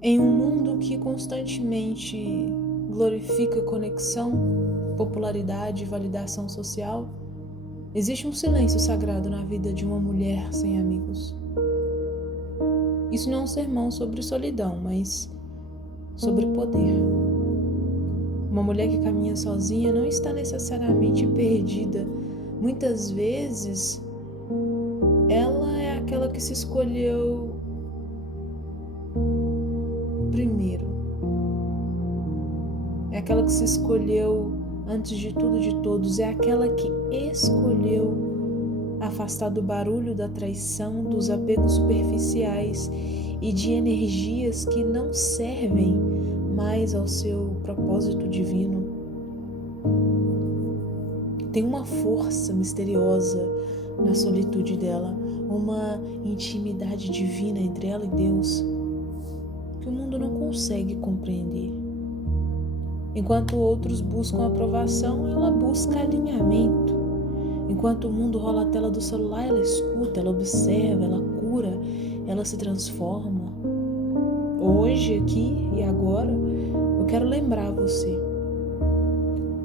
Em um mundo que constantemente glorifica conexão, popularidade e validação social, existe um silêncio sagrado na vida de uma mulher sem amigos. Isso não é um sermão sobre solidão, mas sobre poder. Uma mulher que caminha sozinha não está necessariamente perdida. Muitas vezes, ela é aquela que se escolheu primeiro. É aquela que se escolheu antes de tudo, de todos. É aquela que escolheu afastar do barulho, da traição, dos apegos superficiais e de energias que não servem mais ao seu propósito divino. Tem uma força misteriosa na solitude dela, uma intimidade divina entre ela e Deus que o mundo não consegue compreender. Enquanto outros buscam aprovação, ela busca alinhamento. Enquanto o mundo rola a tela do celular, ela escuta, ela observa, ela cura, ela se transforma. Hoje, aqui e agora, eu quero lembrar você.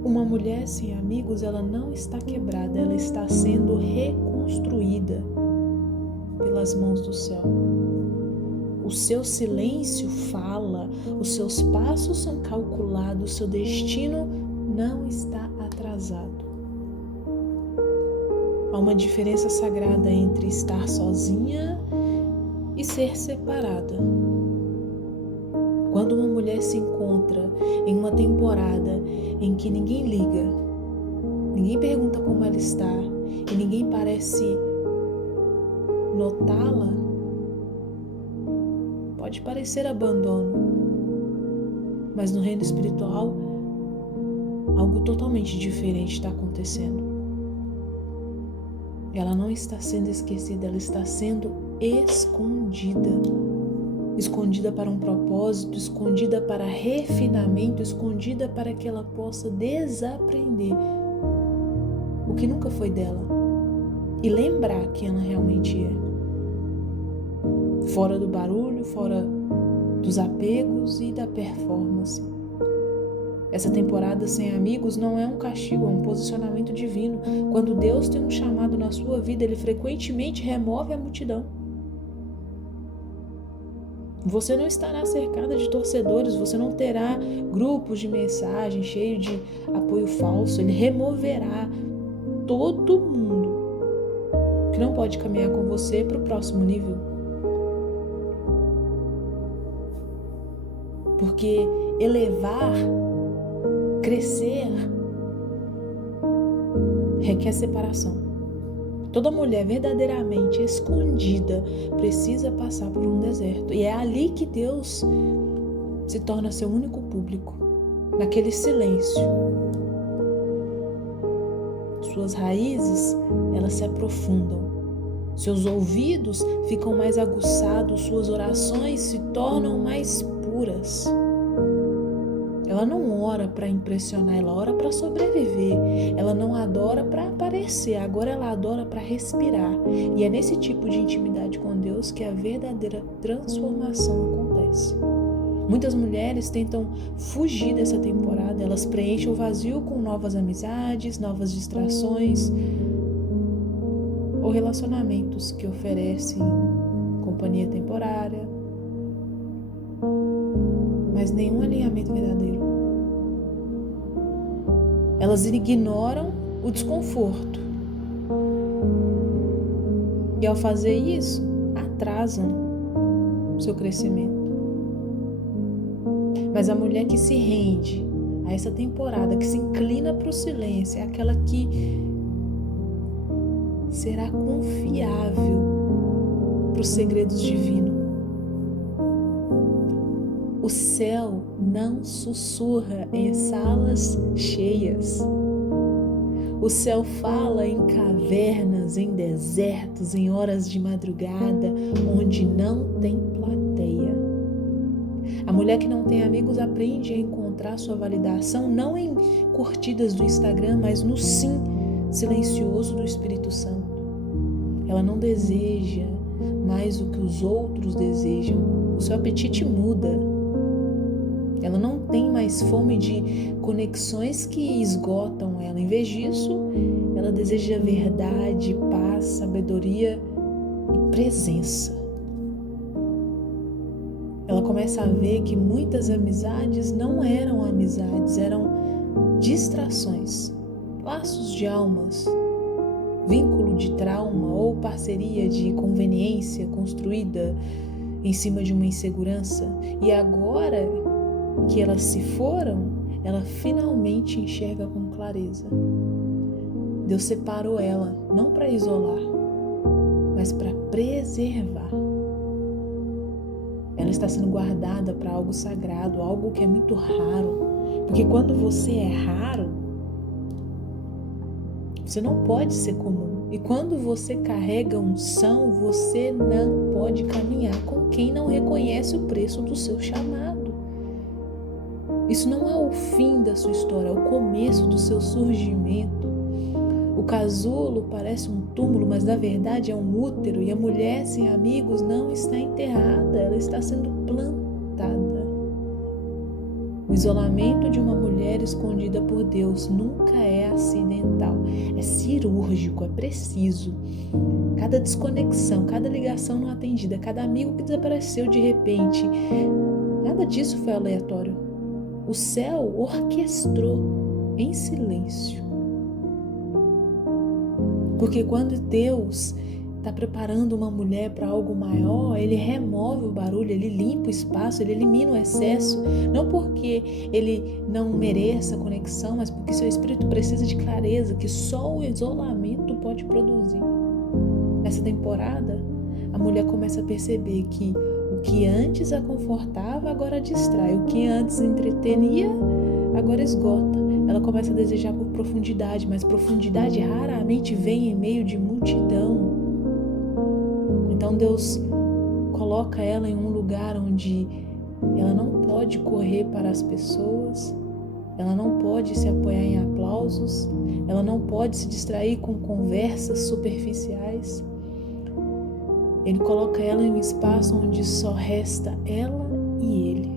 Uma mulher sem amigos, ela não está quebrada, ela está sendo reconstruída pelas mãos do céu. O seu silêncio fala, os seus passos são calculados, o seu destino não está atrasado. Há uma diferença sagrada entre estar sozinha e ser separada. Quando uma mulher se encontra em uma temporada em que ninguém liga, ninguém pergunta como ela está e ninguém parece notá-la, pode parecer abandono, mas no reino espiritual algo totalmente diferente está acontecendo. Ela não está sendo esquecida, ela está sendo escondida. Escondida para um propósito, escondida para refinamento, escondida para que ela possa desaprender o que nunca foi dela e lembrar quem ela realmente é. Fora do barulho, fora dos apegos e da performance. Essa temporada sem amigos não é um castigo, é um posicionamento divino. Quando Deus tem um chamado na sua vida, Ele frequentemente remove a multidão. Você não estará cercada de torcedores, você não terá grupos de mensagem cheios de apoio falso. Ele removerá todo mundo que não pode caminhar com você para o próximo nível. Porque elevar, crescer, requer separação. Toda mulher verdadeiramente escondida precisa passar por um deserto. E é ali que Deus se torna seu único público, naquele silêncio. Suas raízes, elas se aprofundam. Seus ouvidos ficam mais aguçados, suas orações se tornam mais puras. Ela não ora para impressionar, ela ora para sobreviver. Ela não adora para aparecer, agora ela adora para respirar. E é nesse tipo de intimidade com Deus que a verdadeira transformação acontece. Muitas mulheres tentam fugir dessa temporada, elas preenchem o vazio com novas amizades, novas distrações ou relacionamentos que oferecem companhia temporária, mas nenhum alinhamento verdadeiro. Elas ignoram o desconforto e ao fazer isso, atrasam seu crescimento. Mas a mulher que se rende a essa temporada, que se inclina para o silêncio, é aquela que será confiável para os segredos divinos. O céu não sussurra em salas cheias. O céu fala em cavernas, em desertos, em horas de madrugada, onde não tem plateia. A mulher que não tem amigos aprende a encontrar sua validação não em curtidas do Instagram, mas no sim silencioso do Espírito Santo. Ela não deseja mais o que os outros desejam. o seu apetite muda. Ela não tem mais fome de conexões que esgotam ela. Em vez disso, ela deseja verdade, paz, sabedoria e presença. Ela começa a ver que muitas amizades não eram amizades, eram distrações, laços de almas, vínculo de trauma ou parceria de conveniência construída em cima de uma insegurança. E agora que elas se foram, ela finalmente enxerga com clareza. Deus separou ela, não para isolar, mas para preservar. Ela está sendo guardada para algo sagrado, algo que é muito raro. Porque quando você é raro, você não pode ser comum. E quando você carrega unção, você não pode caminhar com quem não reconhece o preço do seu chamado. Isso não é o fim da sua história, é o começo do seu surgimento. O casulo parece um túmulo, mas na verdade é um útero, e a mulher sem amigos não está enterrada, ela está sendo plantada. O isolamento de uma mulher escondida por Deus nunca é acidental, é cirúrgico, é preciso. Cada desconexão, cada ligação não atendida, cada amigo que desapareceu de repente, nada disso foi aleatório. O céu orquestrou em silêncio. Porque quando Deus está preparando uma mulher para algo maior, Ele remove o barulho, Ele limpa o espaço, Ele elimina o excesso. Não porque Ele não mereça conexão, mas porque seu espírito precisa de clareza que só o isolamento pode produzir. Nessa temporada, a mulher começa a perceber que o que antes a confortava agora a distrai, o que antes entretenia agora esgota. Ela começa a desejar por profundidade, mas profundidade raramente vem em meio de multidão. Então Deus coloca ela em um lugar onde ela não pode correr para as pessoas, ela não pode se apoiar em aplausos, ela não pode se distrair com conversas superficiais. Ele coloca ela em um espaço onde só resta ela e ele.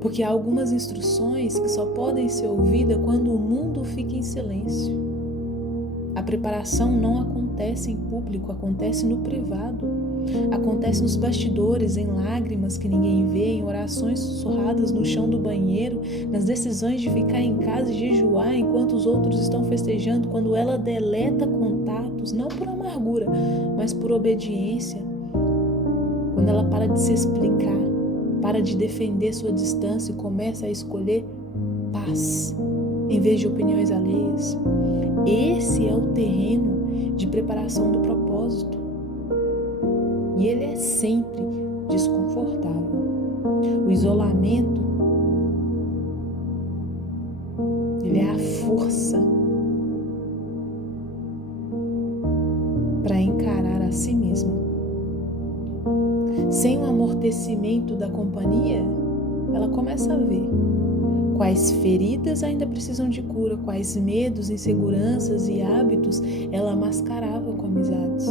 Porque há algumas instruções que só podem ser ouvidas quando o mundo fica em silêncio. A preparação não acontece em público, acontece no privado. Acontece nos bastidores, em lágrimas que ninguém vê, em orações sussurradas no chão do banheiro, nas decisões de ficar em casa e jejuar enquanto os outros estão festejando, quando ela deleta contatos, não por amargura, mas por obediência. Quando ela para de se explicar, para de defender sua distância e começa a escolher paz, em vez de opiniões alheias. Esse é o terreno de preparação do propósito. E ele é sempre desconfortável. O isolamento, ele é a força para encarar a si mesma. Sem o amortecimento da companhia, ela começa a ver quais feridas ainda precisam de cura, quais medos, inseguranças e hábitos ela mascarava com amizades.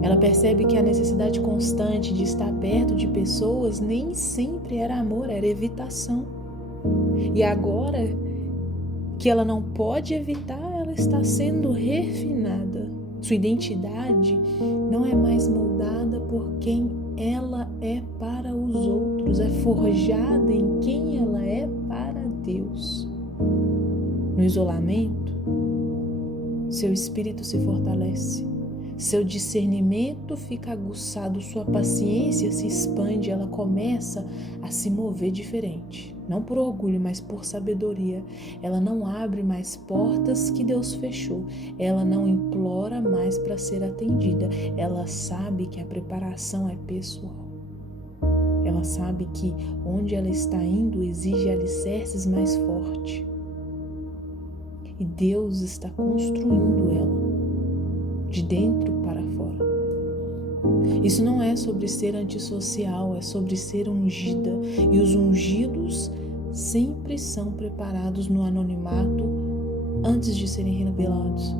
Ela percebe que a necessidade constante de estar perto de pessoas nem sempre era amor, era evitação. E agora que ela não pode evitar, ela está sendo refinada. Sua identidade não é mais moldada por quem ela é para os outros, é forjada em quem ela é para Deus. No isolamento, seu espírito se fortalece, seu discernimento fica aguçado, sua paciência se expande, ela começa a se mover diferente. Não por orgulho, mas por sabedoria. Ela não abre mais portas que Deus fechou. Ela não implora mais para ser atendida. Ela sabe que a preparação é pessoal. Ela sabe que onde ela está indo exige alicerces mais fortes. E Deus está construindo ela, de dentro para fora. Isso não é sobre ser antissocial, é sobre ser ungida. E os ungidos sempre são preparados no anonimato antes de serem revelados.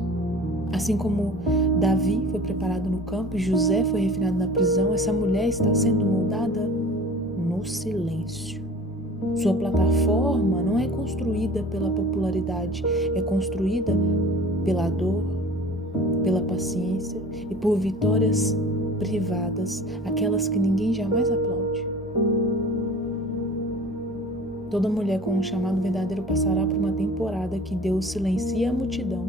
Assim como Davi foi preparado no campo e José foi refinado na prisão, essa mulher está sendo moldada no silêncio. Sua plataforma não é construída pela popularidade, é construída pela dor, pela paciência e por vitórias privadas, aquelas que ninguém jamais aplaude. Toda mulher com um chamado verdadeiro passará por uma temporada que Deus silencia a multidão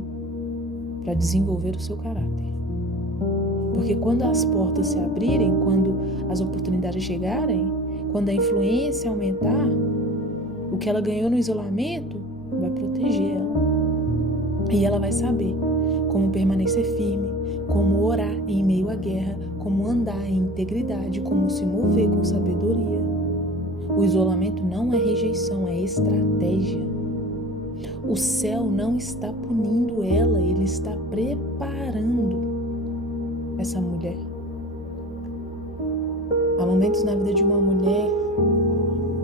para desenvolver o seu caráter. Porque quando as portas se abrirem, quando as oportunidades chegarem, quando a influência aumentar, o que ela ganhou no isolamento vai proteger ela. E ela vai saber como permanecer firme, como orar em meio à guerra, como andar em integridade, como se mover com sabedoria. O isolamento não é rejeição, é estratégia. O céu não está punindo ela, ele está preparando essa mulher. Há momentos na vida de uma mulher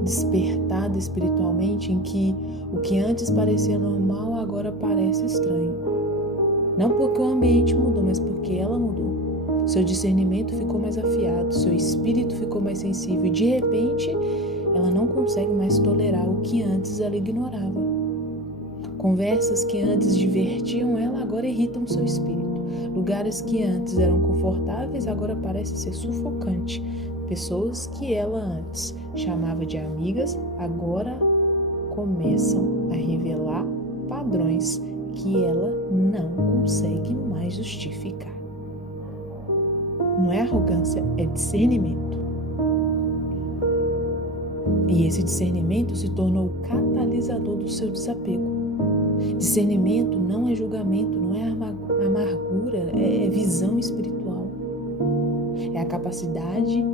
despertada espiritualmente em que o que antes parecia normal agora parece estranho. Não porque o ambiente mudou, mas porque ela mudou. Seu discernimento ficou mais afiado, seu espírito ficou mais sensível e de repente ela não consegue mais tolerar o que antes ela ignorava. Conversas que antes divertiam ela agora irritam seu espírito. Lugares que antes eram confortáveis agora parecem ser sufocantes. Pessoas que ela antes chamava de amigas agora começam a revelar padrões que ela não consegue mais justificar. Não é arrogância, é discernimento. E esse discernimento se tornou o catalisador do seu desapego. Discernimento não é julgamento, não é amargura, é visão espiritual. É a capacidade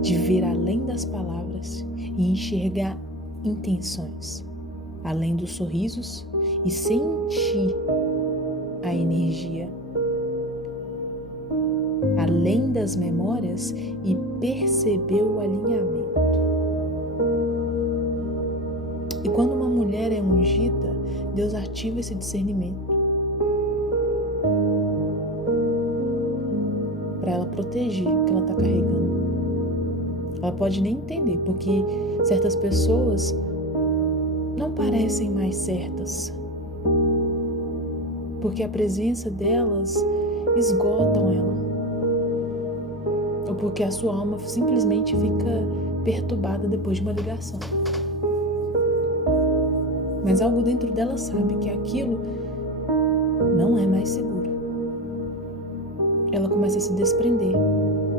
de ver além das palavras e enxergar intenções, além dos sorrisos e sentir a energia, além das memórias e perceber o alinhamento. E quando uma mulher é ungida, Deus ativa esse discernimento para ela proteger o que ela está carregando. Ela pode nem entender, porque certas pessoas não parecem mais certas, porque a presença delas esgotam ela, ou porque a sua alma simplesmente fica perturbada depois de uma ligação. Mas algo dentro dela sabe que aquilo não é mais seguro. Ela começa a se desprender,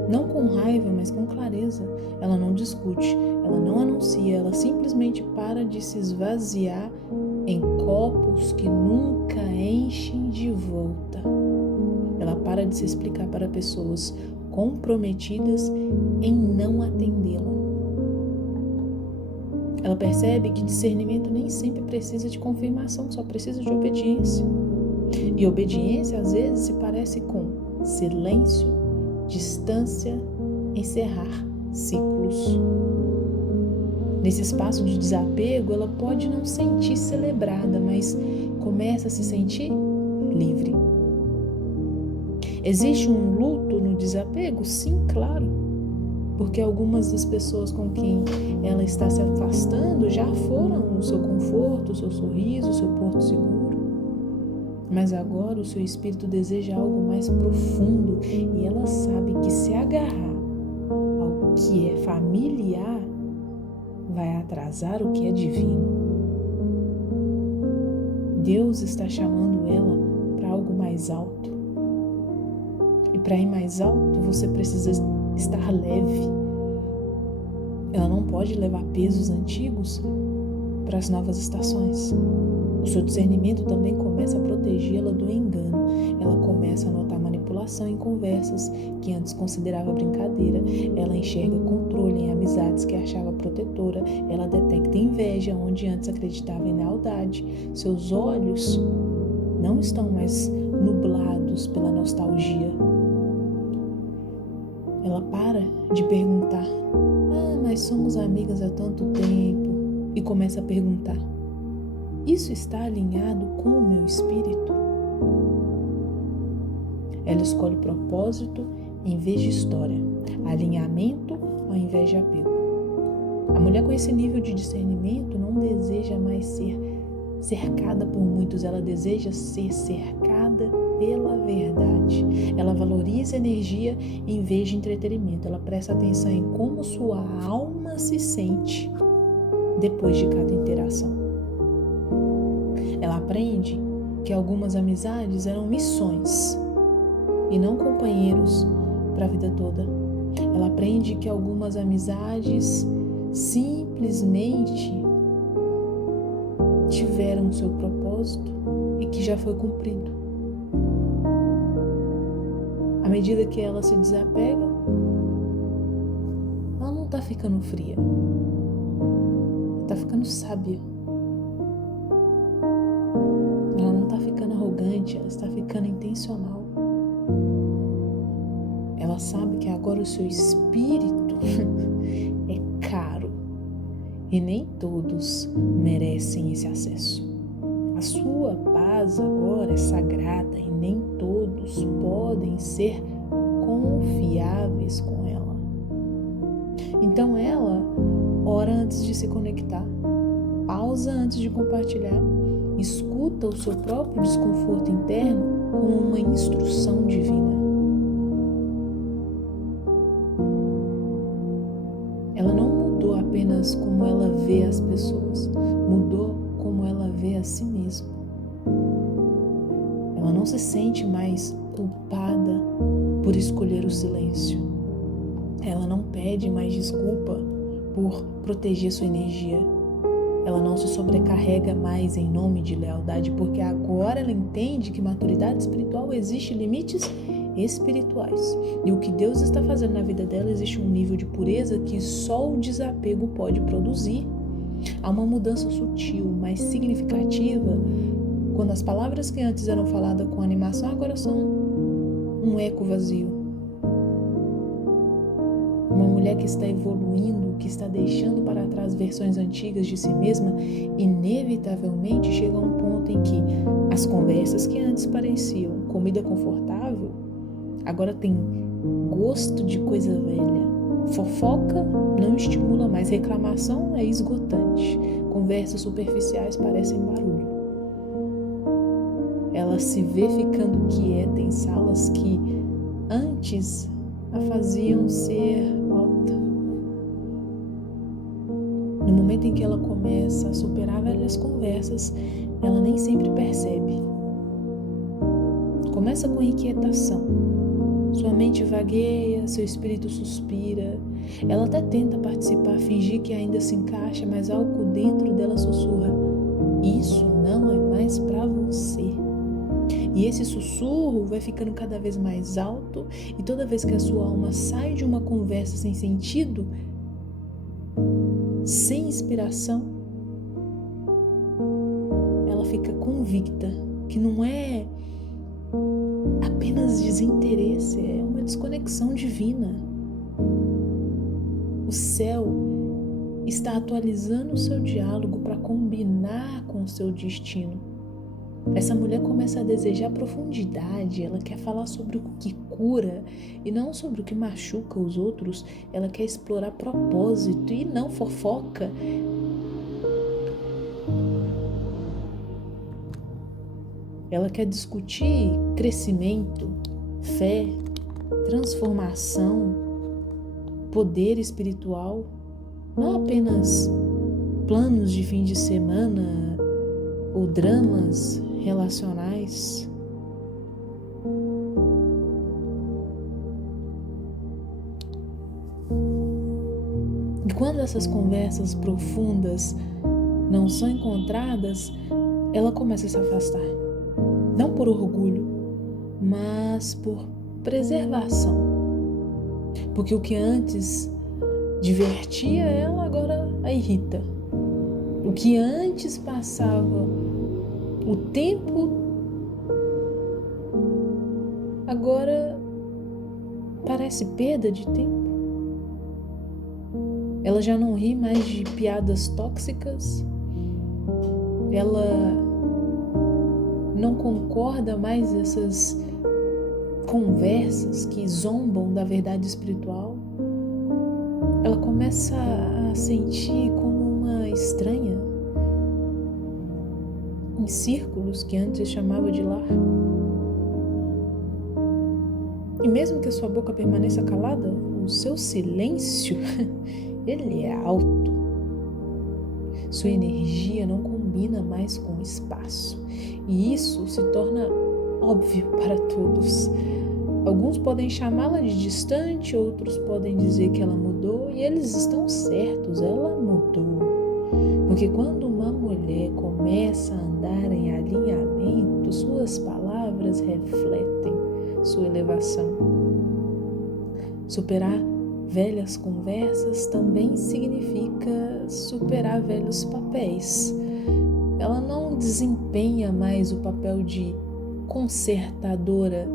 não com raiva, mas com clareza. Ela não discute, ela não anuncia, ela simplesmente para de se esvaziar em copos que nunca enchem de volta. Ela para de se explicar para pessoas comprometidas em não atendê-la. Ela percebe que discernimento nem sempre precisa de confirmação, só precisa de obediência. E obediência às vezes se parece com silêncio, distância, encerrar ciclos. Nesse espaço de desapego, ela pode não sentir celebrada, mas começa a se sentir livre. Existe um luto no desapego? Sim, claro. Porque algumas das pessoas com quem ela está se afastando já foram o seu conforto, o seu sorriso, o seu porto seguro. Mas agora o seu espírito deseja algo mais profundo e ela sabe que se agarrar ao que é familiar vai atrasar o que é divino. Deus está chamando ela para algo mais alto. E para ir mais alto, você precisa estar leve. Ela não pode levar pesos antigos para as novas estações. O seu discernimento também começa a protegê-la do engano. Ela começa a notar manipulação em conversas que antes considerava brincadeira. Ela enxerga controle em amizades que achava protetora. Ela detecta inveja onde antes acreditava em lealdade. Seus olhos não estão mais nublados pela nostalgia. Ela para de perguntar: mas somos amigas há tanto tempo, e começa a perguntar: isso está alinhado com o meu espírito? Ela escolhe propósito em vez de história, alinhamento ao invés de apego. A mulher com esse nível de discernimento não deseja mais ser cercada por muitos, ela deseja ser cercada pela verdade. Ela valoriza energia em vez de entretenimento. Ela presta atenção em como sua alma se sente depois de cada interação. Ela aprende que algumas amizades eram missões e não companheiros para a vida toda. Ela aprende que algumas amizades simplesmente tiveram seu propósito e que já foi cumprido. À medida que ela se desapega, ela não está ficando fria, ela está ficando sábia. Ela não está ficando arrogante, ela está ficando intencional. Ela sabe que agora o seu espírito é caro e nem todos merecem esse acesso. A sua paz agora é sagrada e nem todos podem ser confiáveis com ela. Então ela ora antes de se conectar, pausa antes de compartilhar, escuta o seu próprio desconforto interno como uma instrução divina. Ela não mudou apenas como ela vê as pessoas, mudou como ela vê a si mesma. Ela não se sente mais culpada por escolher o silêncio. Ela não pede mais desculpa por proteger sua energia. Ela não se sobrecarrega mais em nome de lealdade, porque agora ela entende que maturidade espiritual existe limites espirituais. E o que Deus está fazendo na vida dela, existe um nível de pureza que só o desapego pode produzir. Há uma mudança sutil, mas significativa, quando as palavras que antes eram faladas com animação agora são um eco vazio. Uma mulher que está evoluindo, que está deixando para trás versões antigas de si mesma, inevitavelmente chega a um ponto em que as conversas que antes pareciam comida confortável, agora tem gosto de coisa velha. Fofoca não estimula mais, reclamação é esgotante, conversas superficiais parecem barulho. Ela se vê ficando quieta em salas que antes a faziam ser alta. No momento em que ela começa a superar velhas conversas, ela nem sempre percebe. Começa com inquietação. Sua mente vagueia, seu espírito suspira. Ela até tenta participar, fingir que ainda se encaixa, mas algo dentro dela sussurra: isso não é mais pra você. E esse sussurro vai ficando cada vez mais alto, e toda vez que a sua alma sai de uma conversa sem sentido, sem inspiração, ela fica convicta que não é apenas desinteresse, é uma desconexão divina. O céu está atualizando o seu diálogo para combinar com o seu destino. Essa mulher começa a desejar profundidade, ela quer falar sobre o que cura e não sobre o que machuca os outros. Ela quer explorar propósito e não fofoca. Ela quer discutir crescimento, fé, transformação, poder espiritual, não apenas planos de fim de semana ou dramas relacionais. E quando essas conversas profundas não são encontradas, ela começa a se afastar. Não por orgulho, mas por preservação. Porque o que antes divertia ela, agora a irrita. O que antes passava o tempo, agora parece perda de tempo. Ela já não ri mais de piadas tóxicas. Ela não concorda mais conversas que zombam da verdade espiritual, ela começa a sentir como uma estranha em círculos que antes chamava de lar. E mesmo que a sua boca permaneça calada, o seu silêncio, ele é alto. Sua energia não combina mais com o espaço. E isso se torna óbvio para todos. Alguns podem chamá-la de distante, outros podem dizer que ela mudou, e eles estão certos, ela mudou. Porque quando uma mulher começa a andar em alinhamento, suas palavras refletem sua elevação. Superar velhas conversas também significa superar velhos papéis. Ela não desempenha mais o papel de consertadora,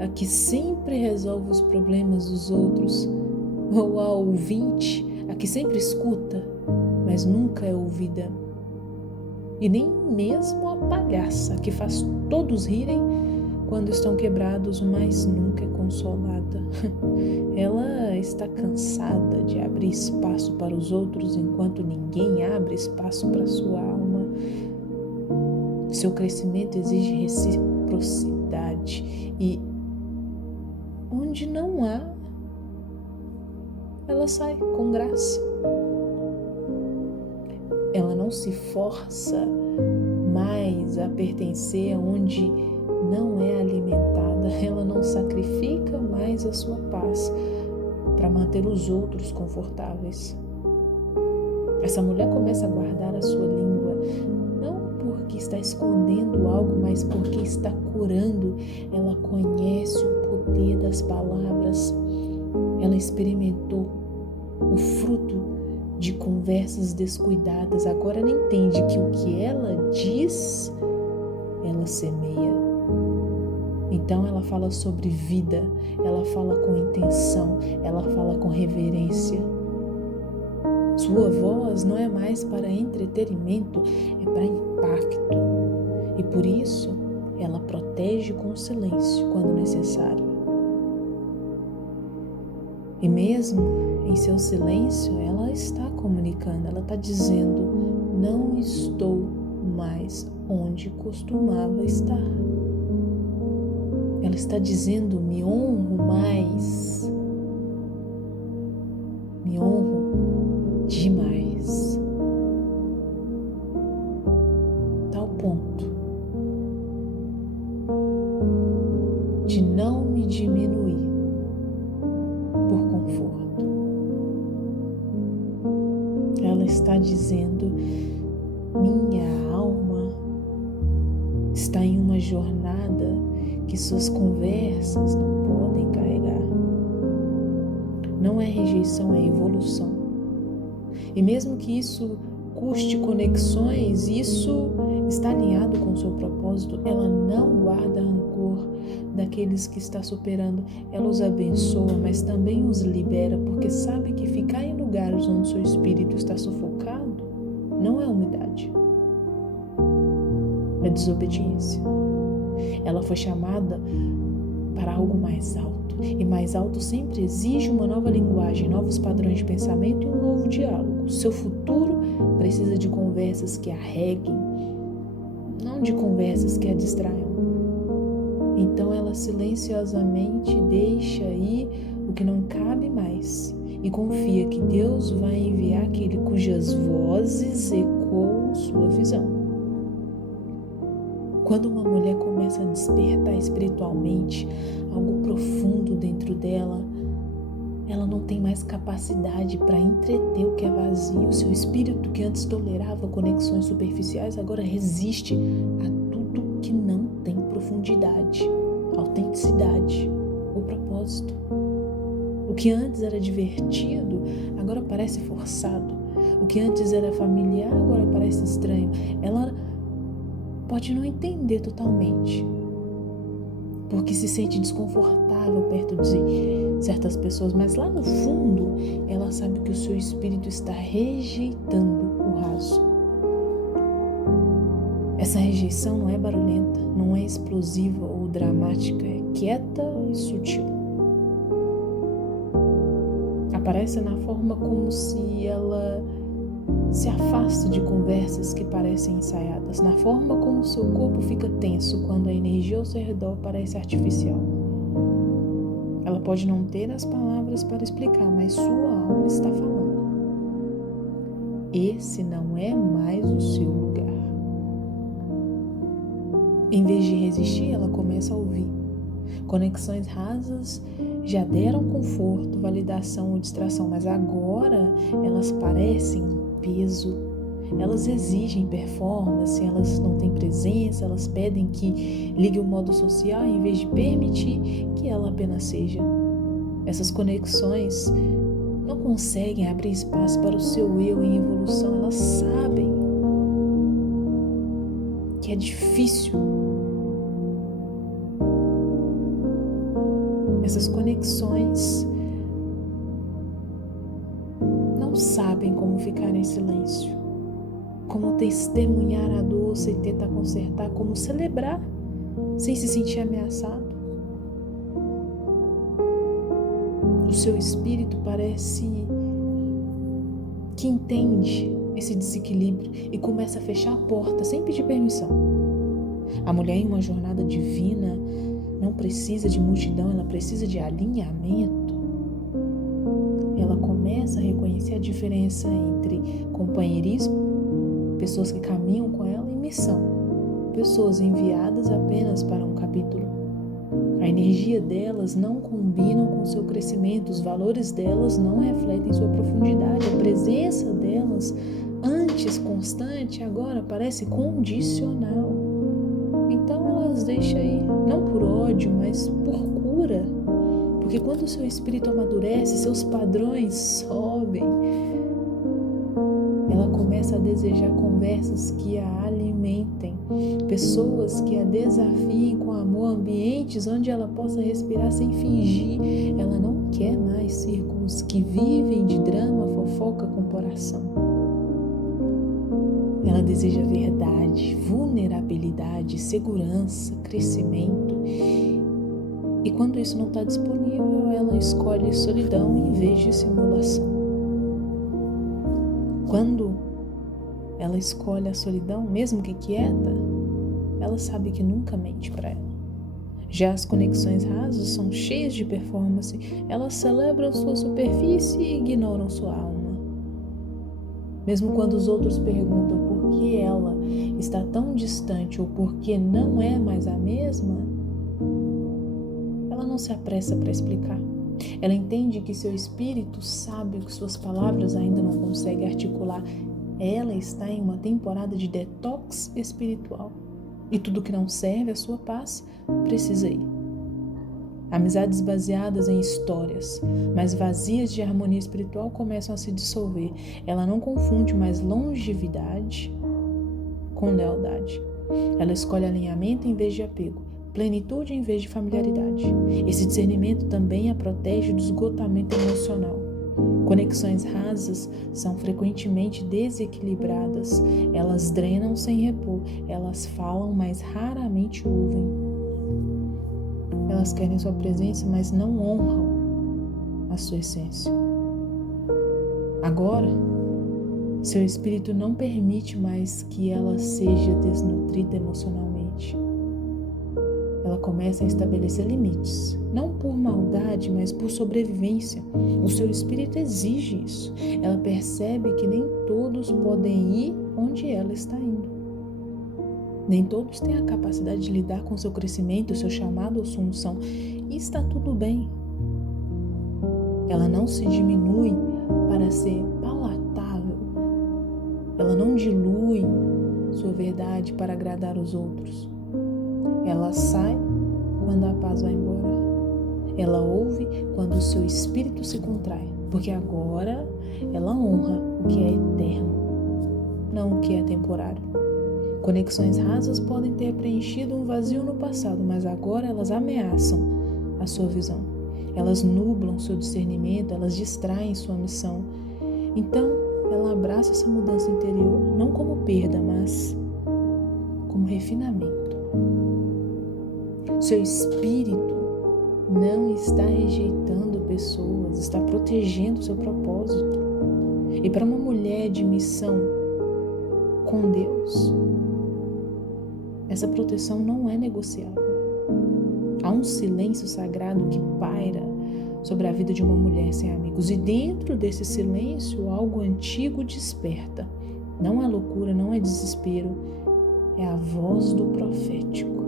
a que sempre resolve os problemas dos outros, ou a ouvinte, a que sempre escuta, mas nunca é ouvida. E nem mesmo a palhaça, que faz todos rirem quando estão quebrados, mas nunca é consolada. Ela está cansada de abrir espaço para os outros enquanto ninguém abre espaço para sua alma. Seu crescimento exige reciprocidade e onde não há, ela sai com graça. Ela não se força mais a pertencer aonde não é alimentada, ela não sacrifica mais a sua paz para manter os outros confortáveis. Essa mulher começa a guardar a sua língua, não porque está escondendo algo, mas porque está curando. Ela conhece o poder das palavras, ela experimentou o fruto de conversas descuidadas, agora ela entende que o que ela diz, ela semeia. Então ela fala sobre vida, ela fala com intenção, ela fala com reverência. Sua voz não é mais para entretenimento, é para impacto. E por isso ela protege com silêncio quando necessário. E mesmo em seu silêncio, ela está comunicando, ela está dizendo: não estou mais onde costumava estar. Ela está dizendo: me honro mais, me honro demais. Tal ponto de não me diminuir por conforto. Ela está dizendo: minha alma está em uma jornada que suas conversas não podem carregar. Não é rejeição, é evolução. E mesmo que isso custe conexões, isso está alinhado com o seu propósito. Ela não guarda rancor daqueles que está superando. Ela os abençoa, mas também os libera, porque sabe que ficar em lugares onde seu espírito está sufocado não é humildade, é desobediência. Ela foi chamada para algo mais alto, e mais alto sempre exige uma nova linguagem, novos padrões de pensamento e um novo diálogo. Seu futuro precisa de conversas que a reguem, não de conversas que a distraiam. Então ela silenciosamente deixa ir o que não cabe mais e confia que Deus vai enviar aquele cujas vozes ecoam sua visão. Quando uma mulher começa a despertar espiritualmente, algo profundo dentro dela, ela não tem mais capacidade para entreter o que é vazio. O seu espírito, que antes tolerava conexões superficiais, agora resiste a tudo que não tem profundidade, autenticidade ou propósito. O que antes era divertido, agora parece forçado. O que antes era familiar, agora parece estranho. Ela pode não entender totalmente, porque se sente desconfortável perto de certas pessoas, mas lá no fundo ela sabe que o seu espírito está rejeitando o raso. Essa rejeição não é barulhenta, não é explosiva ou dramática, é quieta e sutil. Aparece na forma como se ela se afasta de conversas que parecem ensaiadas, na forma como seu corpo fica tenso quando a energia ao seu redor parece artificial. Ela pode não ter as palavras para explicar, mas sua alma está falando. Esse não é mais o seu lugar. Em vez de resistir, ela começa a ouvir. Conexões rasas já deram conforto, validação ou distração, mas agora elas parecem um peso. Elas exigem performance, elas não têm presença, elas pedem que ligue o modo social em vez de permitir que ela apenas seja. Essas conexões não conseguem abrir espaço para o seu eu em evolução, elas sabem que é difícil. Essas conexões não sabem como ficar em silêncio, como testemunhar a dor sem tentar consertar, como celebrar sem se sentir ameaçado. O seu espírito parece que entende esse desequilíbrio e começa a fechar a porta sem pedir permissão. A mulher em uma jornada divina não precisa de multidão, ela precisa de alinhamento. Ela começa a reconhecer a diferença entre companheirismo, pessoas que caminham com ela, e missão, pessoas enviadas apenas para um capítulo. A energia delas não combina com seu crescimento, os valores delas não refletem sua profundidade, a presença delas, antes constante, agora parece condicional. Então ela as deixa aí, não por ódio, mas por cura. Porque quando o seu espírito amadurece, seus padrões sobem, ela começa a desejar conversas que a alimentem, pessoas que a desafiem com amor, ambientes onde ela possa respirar sem fingir. Ela não quer mais círculos que vivem de drama, fofoca, comparação. Ela deseja verdade, vulnerabilidade, segurança, crescimento. E quando isso não está disponível, ela escolhe solidão em vez de simulação. Quando ela escolhe a solidão, mesmo que quieta, ela sabe que nunca mente para ela. Já as conexões rasas são cheias de performance, elas celebram sua superfície e ignoram sua alma. Mesmo quando os outros perguntam por que ela está tão distante ou por que não é mais a mesma, ela não se apressa para explicar. Ela entende que seu espírito sabe o que suas palavras ainda não conseguem articular. Ela está em uma temporada de detox espiritual. E tudo que não serve à sua paz precisa ir. Amizades baseadas em histórias, mas vazias de harmonia espiritual começam a se dissolver. Ela não confunde mais longevidade com lealdade. Ela escolhe alinhamento em vez de apego, plenitude em vez de familiaridade. Esse discernimento também a protege do esgotamento emocional. Conexões rasas são frequentemente desequilibradas. Elas drenam sem repor. Elas falam, mas raramente ouvem. Elas querem sua presença, mas não honram a sua essência. Agora, seu espírito não permite mais que ela seja desnutrida emocionalmente. Ela começa a estabelecer limites, não por maldade, mas por sobrevivência. O seu espírito exige isso. Ela percebe que nem todos podem ir onde ela está indo. Nem todos têm a capacidade de lidar com seu crescimento, seu chamado ou sua unção. E está tudo bem. Ela não se diminui para ser palatável. Ela não dilui sua verdade para agradar os outros. Ela sai quando a paz vai embora. Ela ouve quando o seu espírito se contrai, porque agora ela honra o que é eterno, não o que é temporário. Conexões rasas podem ter preenchido um vazio no passado, mas agora elas ameaçam a sua visão. Elas nublam seu discernimento, elas distraem sua missão. Então, ela abraça essa mudança interior, não como perda, mas como refinamento. Seu espírito não está rejeitando pessoas, está protegendo o seu propósito. E para uma mulher de missão com Deus, essa proteção não é negociável. Há um silêncio sagrado que paira sobre a vida de uma mulher sem amigos. E dentro desse silêncio, algo antigo desperta. Não é loucura, não é desespero, é a voz do profético.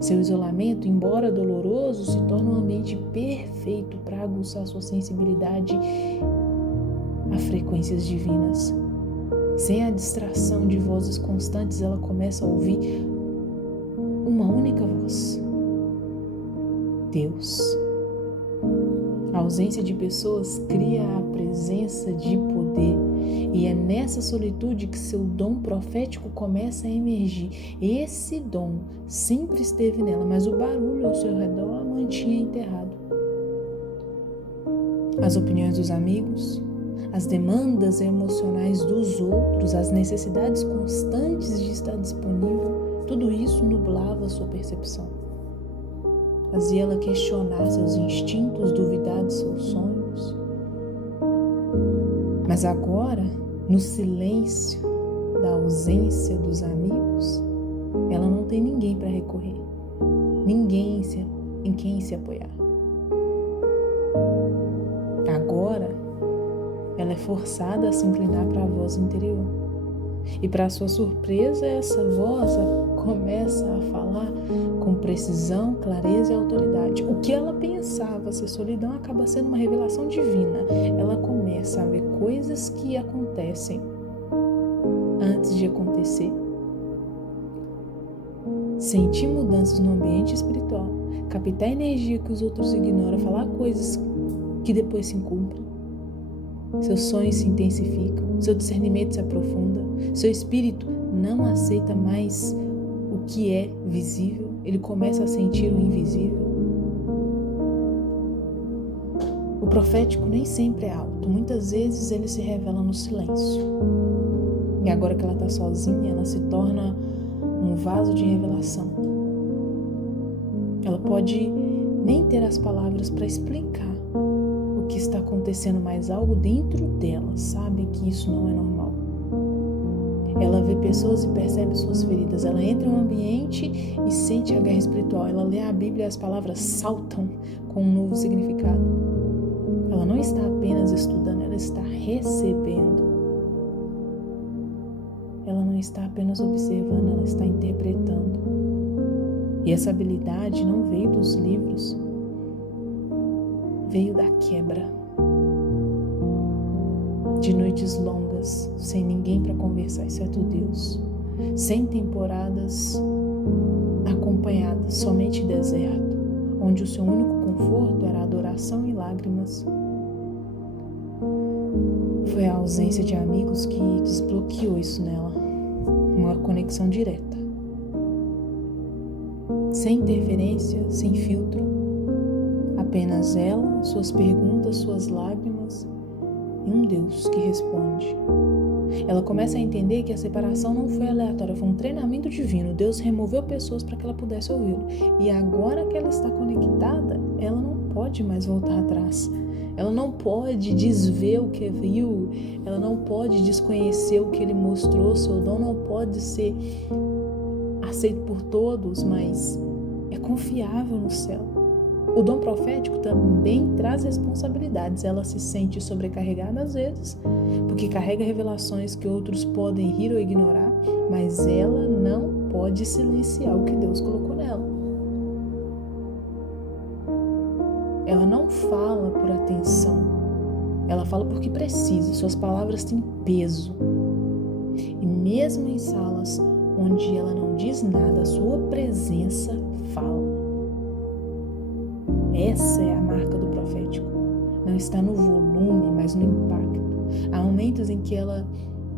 Seu isolamento, embora doloroso, se torna um ambiente perfeito para aguçar sua sensibilidade a frequências divinas. Sem a distração de vozes constantes, ela começa a ouvir uma única voz: Deus. A ausência de pessoas cria a presença de poder, e é nessa solitude que seu dom profético começa a emergir. Esse dom sempre esteve nela, mas o barulho ao seu redor a mantinha enterrado. As opiniões dos amigos, as demandas emocionais dos outros, as necessidades constantes de estar disponível, tudo isso nublava sua percepção. Fazia ela questionar seus instintos, duvidar de seus sonhos. Mas agora, no silêncio da ausência dos amigos, ela não tem ninguém para recorrer, ninguém em quem se apoiar. Agora, ela é forçada a se inclinar para a voz interior. E para sua surpresa, essa voz começa a falar com precisão, clareza e autoridade. O que ela pensava ser solidão acaba sendo uma revelação divina. Ela começa a ver coisas que acontecem antes de acontecer. Sentir mudanças no ambiente espiritual, captar a energia que os outros ignoram, falar coisas que depois se cumprem. Seus sonhos se intensificam, seu discernimento se aprofunda, seu espírito não aceita mais o que é visível, ele começa a sentir o invisível. O profético nem sempre é alto, muitas vezes ele se revela no silêncio. E agora que ela está sozinha, ela se torna um vaso de revelação. Ela pode nem ter as palavras para explicar o que está acontecendo, mas algo dentro dela sabe que isso não é normal. Ela vê pessoas e percebe suas feridas. Ela entra em um ambiente e sente a guerra espiritual. Ela lê a Bíblia e as palavras saltam com um novo significado. Ela não está apenas estudando, ela está recebendo. Ela não está apenas observando, ela está interpretando. E essa habilidade não veio dos livros, veio da quebra. De noites longas, sem ninguém para conversar, exceto Deus. Sem temporadas acompanhadas, somente deserto, onde o seu único conforto era adoração e lágrimas. Foi a ausência de amigos que desbloqueou isso nela. Uma conexão direta. Sem interferência, sem filtro. Apenas ela, suas perguntas, suas lágrimas e um Deus que responde. Ela começa a entender que a separação não foi aleatória, foi um treinamento divino. Deus removeu pessoas para que ela pudesse ouvi-lo. E agora que ela está conectada, ela não pode mais voltar atrás. Ela não pode desver o que viu, ela não pode desconhecer o que ele mostrou. Seu dom não pode ser aceito por todos, mas é confiável no céu. O dom profético também traz responsabilidades. Ela se sente sobrecarregada às vezes, porque carrega revelações que outros podem rir ou ignorar, mas ela não pode silenciar o que Deus colocou nela. Ela não fala por atenção, ela fala porque precisa. Suas palavras têm peso. E mesmo em salas onde ela não diz nada, a sua presença fala. Essa é a marca do profético. Não está no volume, mas no impacto. Há momentos em que ela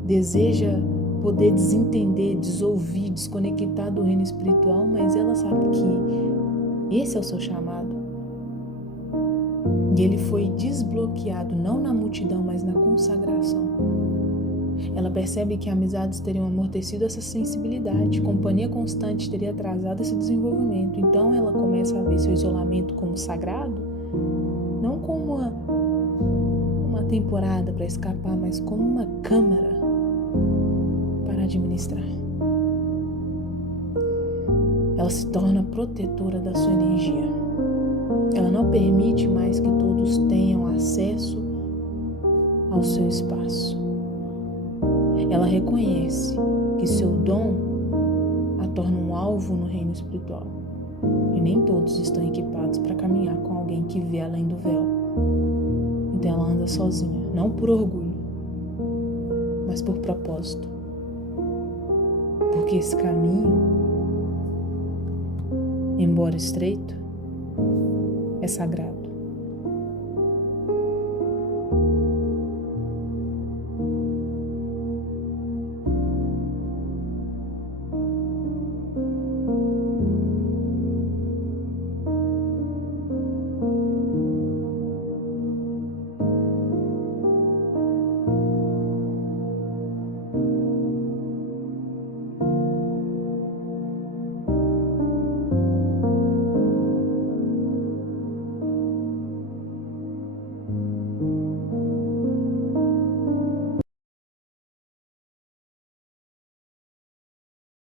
deseja poder desentender, desouvir, desconectar do reino espiritual, mas ela sabe que esse é o seu chamado. E ele foi desbloqueado não na multidão, mas na consagração. Ela percebe que amizades teriam amortecido essa sensibilidade, companhia constante teria atrasado esse desenvolvimento. Então ela começa a ver seu isolamento como sagrado, não como uma temporada para escapar, mas como uma câmara para administrar. Ela se torna protetora da sua energia. Ela não permite mais que todos tenham acesso ao seu espaço. Ela reconhece que seu dom a torna um alvo no reino espiritual. E nem todos estão equipados para caminhar com alguém que vê além do véu. Então ela anda sozinha, não por orgulho, mas por propósito. Porque esse caminho, embora estreito, é sagrado.